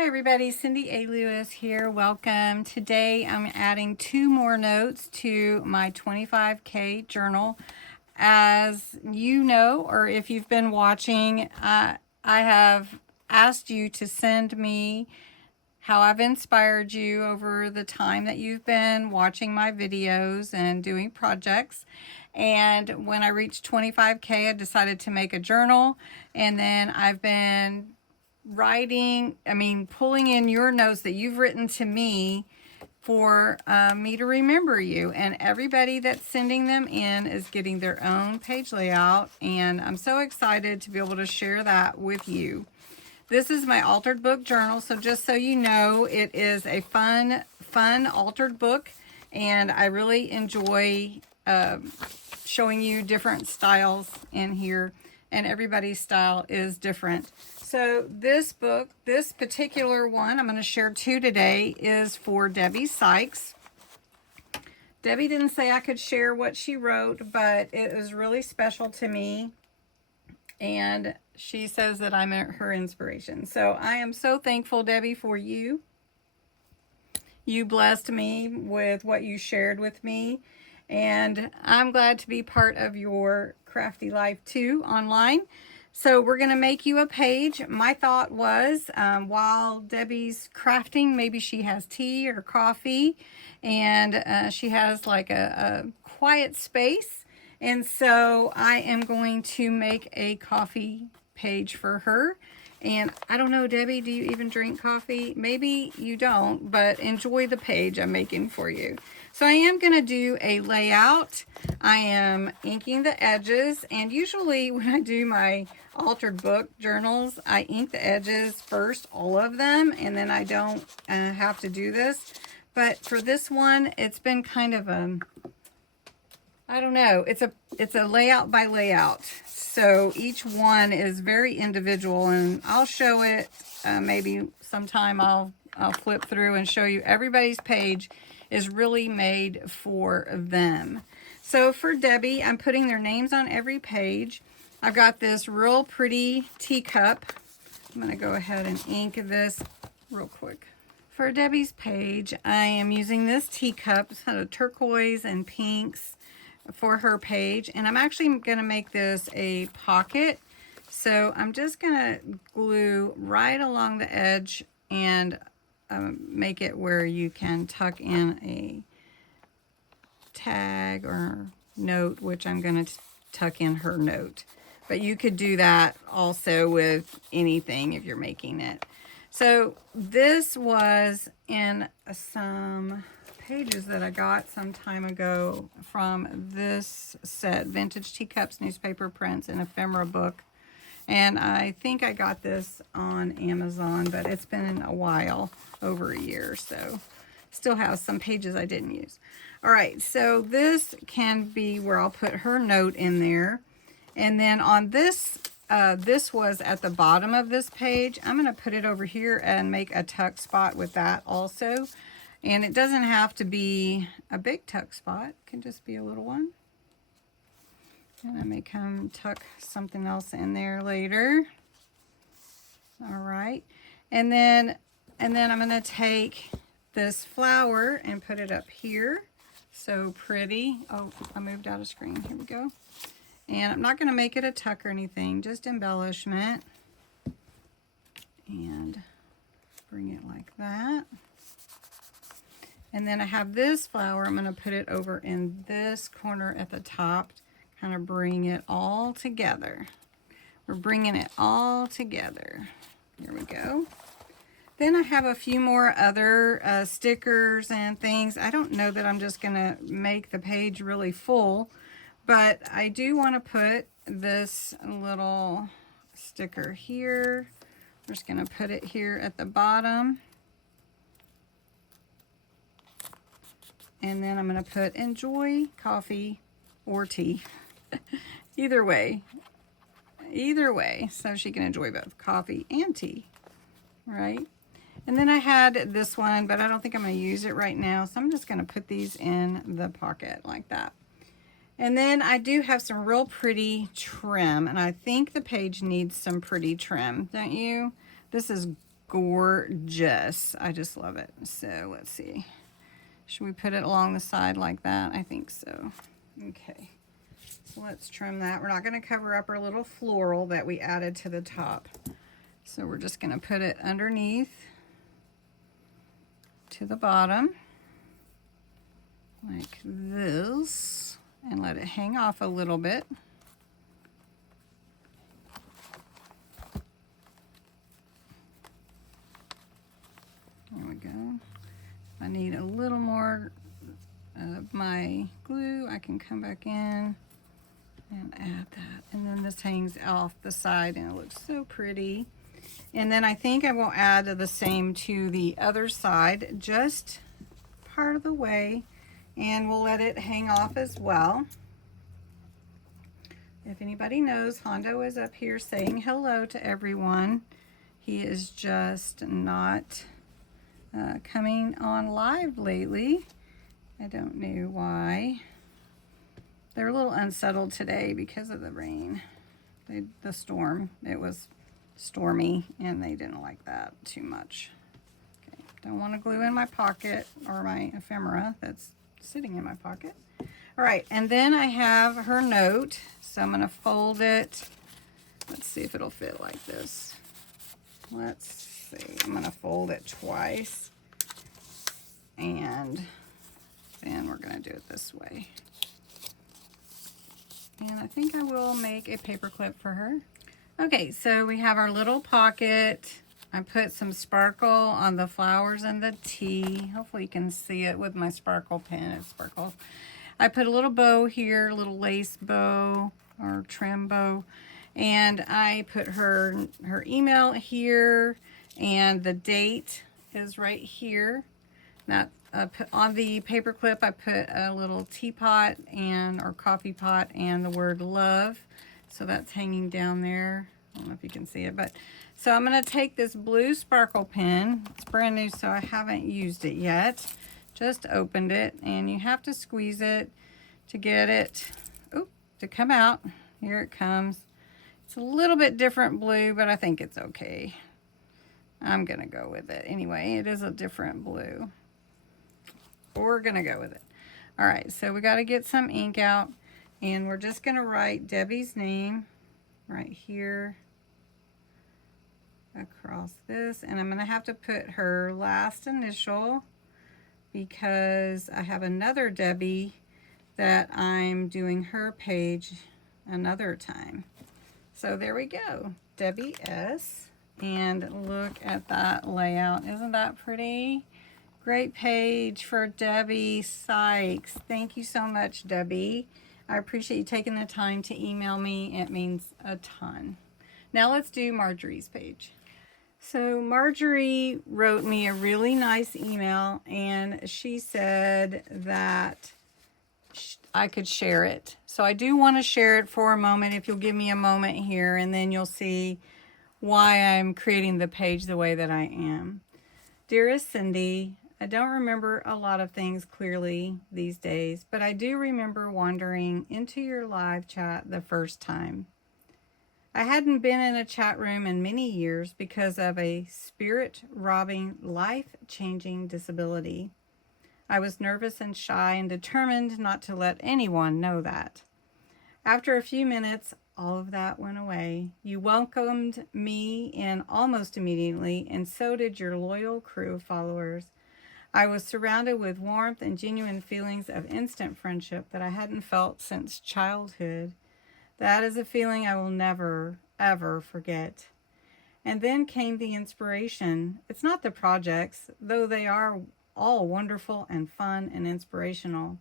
Hi everybody, Cindy A. Lewis here. Welcome. Today I'm adding 2 more notes to my 25K journal. As you know, or if you've been watching, I have asked you to send me how I've inspired you over the time that you've been watching my videos and doing projects. And when I reached 25K, I decided to make a journal, and then I've been pulling in your notes that you've written to me for me to remember you. And everybody that's sending them in is getting their own page layout, and I'm so excited to be able to share that with you. This is my altered book journal, so just so you know, it is a fun altered book, and I really enjoy showing you different styles in here, and everybody's style is different. So this book, this particular one, I'm going to share 2 today, is for Debbie Sykes. Debbie didn't say I could share what she wrote, but it was really special to me, and she says that I'm her inspiration. So I am so thankful, Debbie, for you. You blessed me with what you shared with me, and I'm glad to be part of your crafty life too online. So we're going to make you a page. My thought was, while Debbie's crafting, maybe she has tea or coffee, and she has like a quiet space. And so I am going to make a coffee page for her. And I don't know, Debbie, do you even drink coffee? Maybe you don't, but enjoy the page I'm making for you. So I am going to do a layout. I am inking the edges, and usually when I do my altered book journals, I ink the edges first, all of them, and then I don't have to do this. But for this one, it's been kind of I don't know, it's a layout by layout. So each one is very individual, and I'll show it maybe sometime. I'll flip through and show you everybody's page is really made for them. So for Debbie, I'm putting their names on every page. I've got this real pretty teacup. I'm going to go ahead and ink this real quick. For Debbie's page, I am using this teacup, kind of turquoise and pinks, for her page, and I'm actually going to make this a pocket. So I'm just going to glue right along the edge and make it where you can tuck in a tag or note, which I'm going to tuck in her note. But you could do that also with anything if you're making it. So this was in some pages that I got some time ago from this set, Vintage Teacups, Newspaper Prints, and Ephemera book. And I think I got this on Amazon, but it's been a while, over a year, so still have some pages I didn't use. All right, so this can be where I'll put her note in there. And then on this, this was at the bottom of this page. I'm going to put it over here and make a tuck spot with that also. And it doesn't have to be a big tuck spot. It can just be a little one. And I may come tuck something else in there later. All right. And then I'm going to take this flower and put it up here. So pretty. Oh, I moved out of screen. Here we go. And I'm not going to make it a tuck or anything, just embellishment. And bring it like that. And then I have this flower. I'm going to put it over in this corner at the top, kind of bring it all together. We're bringing it all together. Here we go. Then I have a few more other stickers and things. I don't know that I'm just going to make the page really full, but I do want to put this little sticker here. I'm just going to put it here at the bottom. And then I'm going to put enjoy coffee or tea. Either way, so she can enjoy both coffee and tea, right? And then I had this one, but I don't think I'm going to use it right now, so I'm just going to put these in the pocket like that. And then I do have some real pretty trim, and I think the page needs some pretty trim, don't you? This is gorgeous. I just love it. So let's see. Should we put it along the side like that? I think so. Okay. So let's trim that. We're not going to cover up our little floral that we added to the top. So we're just going to put it underneath to the bottom like this and let it hang off a little bit. There we go. I need a little more of my glue. I can come back in and add that. And then this hangs off the side and it looks so pretty. And then I think I will add the same to the other side, just part of the way, and we'll let it hang off as well. If anybody knows, Hondo is up here saying hello to everyone. He is just not coming on live lately. I don't know why. They're a little unsettled today because of the rain, the storm. It was stormy and they didn't like that too much. Okay, don't want to glue in my pocket or my ephemera that's sitting in my pocket. All right, and then I have her note, so I'm going to fold it. Let's see if it'll fit like this. Let's see, I'm going to fold it twice, and then we're going to do it this way. And I think I will make a paper clip for her. Okay, so we have our little pocket. I put some sparkle on the flowers and the tea. Hopefully you can see it with my sparkle pen. It sparkles. I put a little bow here, a little lace bow or trim bow. And I put her email here, and the date is right here. That on the paper clip, I put a little teapot or coffee pot and the word love. So that's hanging down there. I don't know if you can see it, but so I'm going to take this blue sparkle pen. It's brand new, so I haven't used it yet. Just opened it, and you have to squeeze it to get it to come out. Here it comes. It's a little bit different blue, but I think it's okay. I'm going to go with it. Anyway, it is a different blue. We're going to go with it. All right, so we got to get some ink out, and we're just going to write Debbie's name right here across this, and I'm going to have to put her last initial because I have another Debbie that I'm doing her page another time. So there we go, Debbie S. And look at that layout. Isn't that pretty? Great page for Debbie Sykes. Thank you so much, Debbie. I appreciate you taking the time to email me. It means a ton. Now let's do Marjorie's page. So Marjorie wrote me a really nice email, and she said that I could share it. So I do want to share it for a moment, if you'll give me a moment here, and then you'll see why I'm creating the page the way that I am. Dearest Cindy, I don't remember a lot of things clearly these days, but I do remember wandering into your live chat the first time. I hadn't been in a chat room in many years because of a spirit-robbing, life-changing disability. I was nervous and shy and determined not to let anyone know that. After a few minutes, all of that went away. You welcomed me in almost immediately, and so did your loyal crew of followers. I was surrounded with warmth and genuine feelings of instant friendship that I hadn't felt since childhood. That is a feeling I will never, ever forget. And then came the inspiration. It's not the projects, though they are all wonderful and fun and inspirational.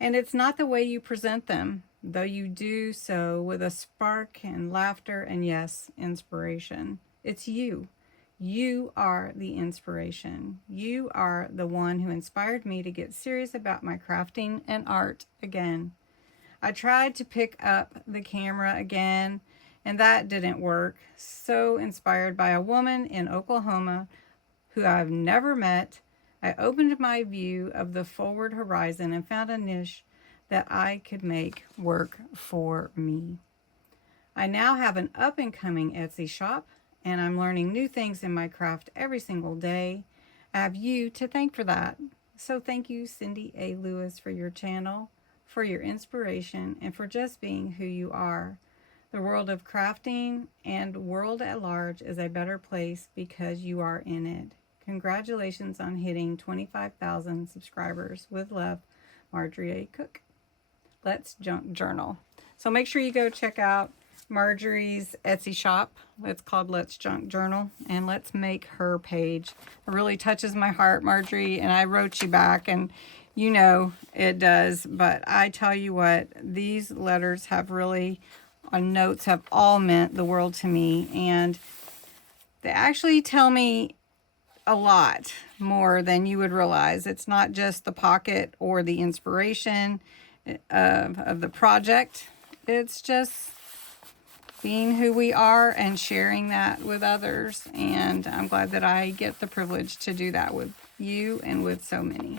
And it's not the way you present them, though you do so with a spark and laughter and, yes, inspiration. It's you. You are the inspiration. You are the one who inspired me to get serious about my crafting and art again. I tried to pick up the camera again, and that didn't work. So inspired by a woman in Oklahoma who I've never met, I opened my view of the forward horizon and found a niche that I could make work for me. I now have an up-and-coming Etsy shop, and I'm learning new things in my craft every single day. I have you to thank for that. So thank you, Cindy A. Lewis, for your channel, for your inspiration, and for just being who you are. The world of crafting and world at large is a better place because you are in it. Congratulations on hitting 25,000 subscribers. With love, Marjorie A. Cooke. Let's Junk Journal. So make sure you go check out Marjorie's Etsy shop. It's called Let's Junk Journal, and let's make her page. It really touches my heart, Marjorie, and I wrote you back, and you know it does. But I tell you what, these letters have really, notes have all meant the world to me, and they actually tell me a lot more than you would realize. It's not just the pocket or the inspiration of the project. It's just being who we are and sharing that with others. And I'm glad that I get the privilege to do that with you and with so many.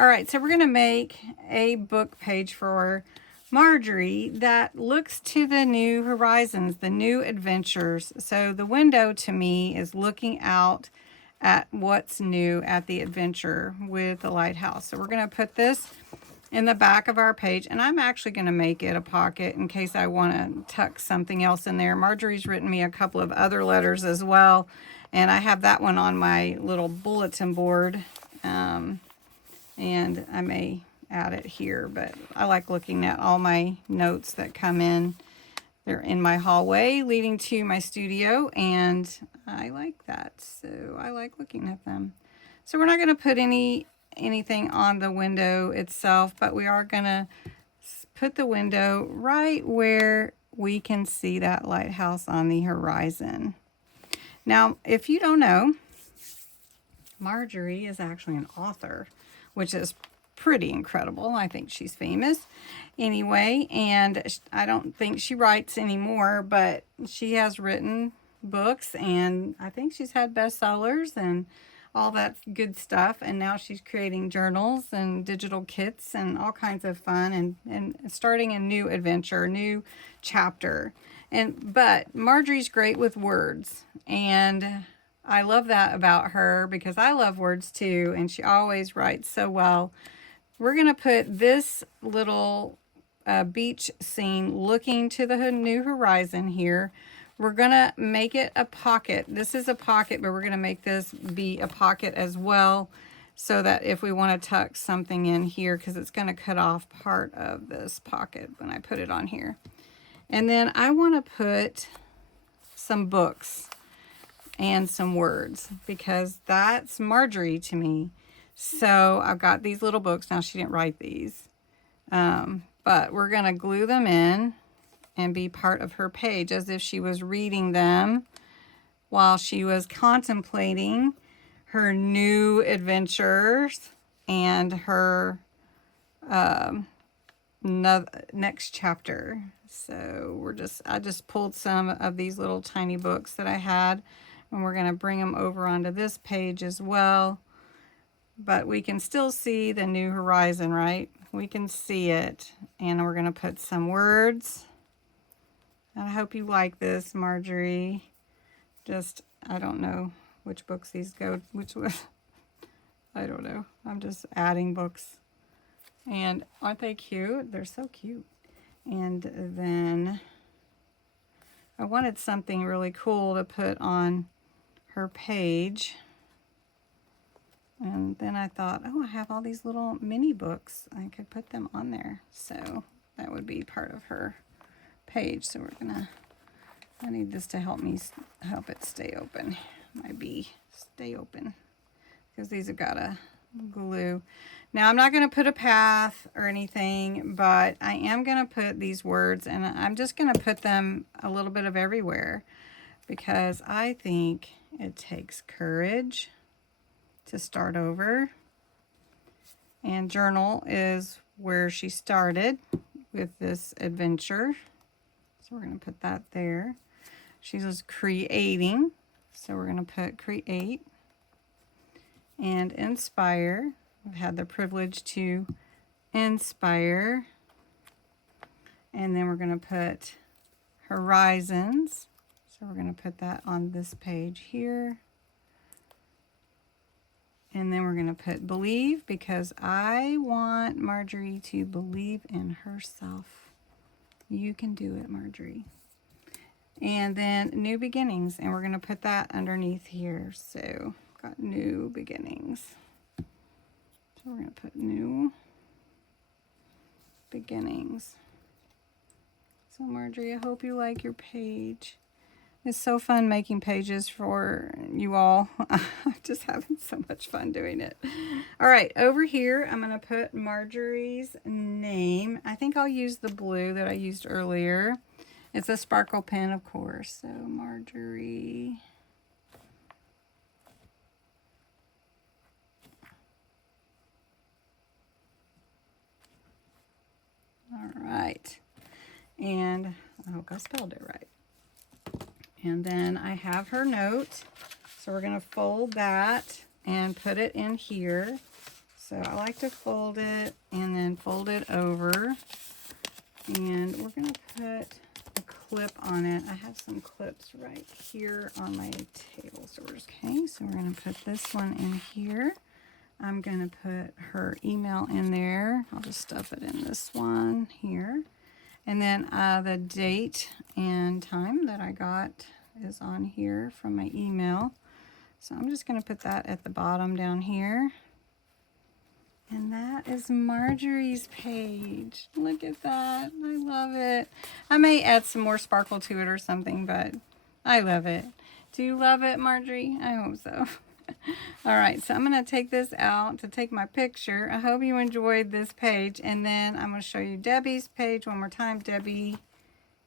All right, so we're going to make a book page for Marjorie that looks to the new horizons, the new adventures. So the window to me is looking out at what's new at the adventure with the lighthouse. So we're going to put this in the back of our page, and I'm actually going to make it a pocket in case I want to tuck something else in there. Marjorie's written me a couple of other letters as well, and I have that one on my little bulletin board, and I may add it here, but I like looking at all my notes that come in. They're in my hallway leading to my studio, and I like that, so I like looking at them. So we're not going to put anything on the window itself, but we are going to put the window right where we can see that lighthouse on the horizon. Now, if you don't know, Marjorie is actually an author, which is pretty incredible. I think she's famous anyway, and I don't think she writes anymore, but she has written books, and I think she's had bestsellers and all that good stuff, and now she's creating journals and digital kits and all kinds of fun, and starting a new adventure, new chapter. But Marjorie's great with words, and I love that about her because I love words too, and she always writes so well. We're going to put this little beach scene looking to the new horizon here. We're going to make it a pocket. This is a pocket, but we're going to make this be a pocket as well, so that if we want to tuck something in here, because it's going to cut off part of this pocket when I put it on here. And then I want to put some books and some words, because that's Marjorie to me. So I've got these little books. Now, she didn't write these, but we're going to glue them in and be part of her page as if she was reading them while she was contemplating her new adventures and her next chapter. So I just pulled some of these little tiny books that I had, and we're going to bring them over onto this page as well. But we can still see the new horizon, right? We can see it. And we're going to put some words. I hope you like this, Marjorie. I don't know which books these go, I don't know. I'm just adding books. And aren't they cute? They're so cute. And then I wanted something really cool to put on her page. And then I thought, oh, I have all these little mini books. I could put them on there. So that would be part of her page. So I need this to help it stay open. My bee, stay open. Because these have got a glue. Now, I'm not going to put a path or anything, but I am going to put these words, and I'm just going to put them a little bit of everywhere, because I think it takes courage to start over. And journal is where she started with this adventure. So we're going to put that there. She was creating. So we're going to put create and inspire. I've had the privilege to inspire. And then we're going to put horizons. So we're going to put that on this page here. And then we're going to put believe, because I want Marjorie to believe in herself. You can do it, Marjorie. And then new beginnings, and we're going to put that underneath here. So got new beginnings. So we're going to put new beginnings. So Marjorie, I hope you like your page. It's so fun making pages for you all. I'm just having so much fun doing it. All right, over here, I'm going to put Marjorie's name. I think I'll use the blue that I used earlier. It's a sparkle pen, of course. So Marjorie. All right. And I hope I spelled it right. And then I have her note. So we're going to fold that and put it in here. So I like to fold it and then fold it over. And we're going to put a clip on it. I have some clips right here on my table. So we're going to put this one in here. I'm going to put her email in there. I'll just stuff it in this one here. And then the date and time that I got is on here from my email. So I'm just going to put that at the bottom down here. And that is Marjorie's page. Look at that. I love it. I may add some more sparkle to it or something, but I love it. Do you love it, Marjorie? I hope so. All right, so I'm going to take this out to take my picture. I hope you enjoyed this page. And then I'm going to show you Debbie's page one more time. Debbie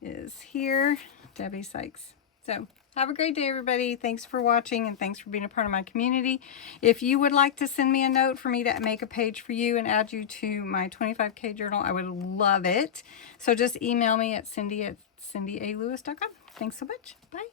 is here. Debbie Sykes. So have a great day, everybody. Thanks for watching, and thanks for being a part of my community. If you would like to send me a note for me to make a page for you and add you to my 25K journal, I would love it. So just email me at cindy@cindyaLewis.com. Thanks so much. Bye.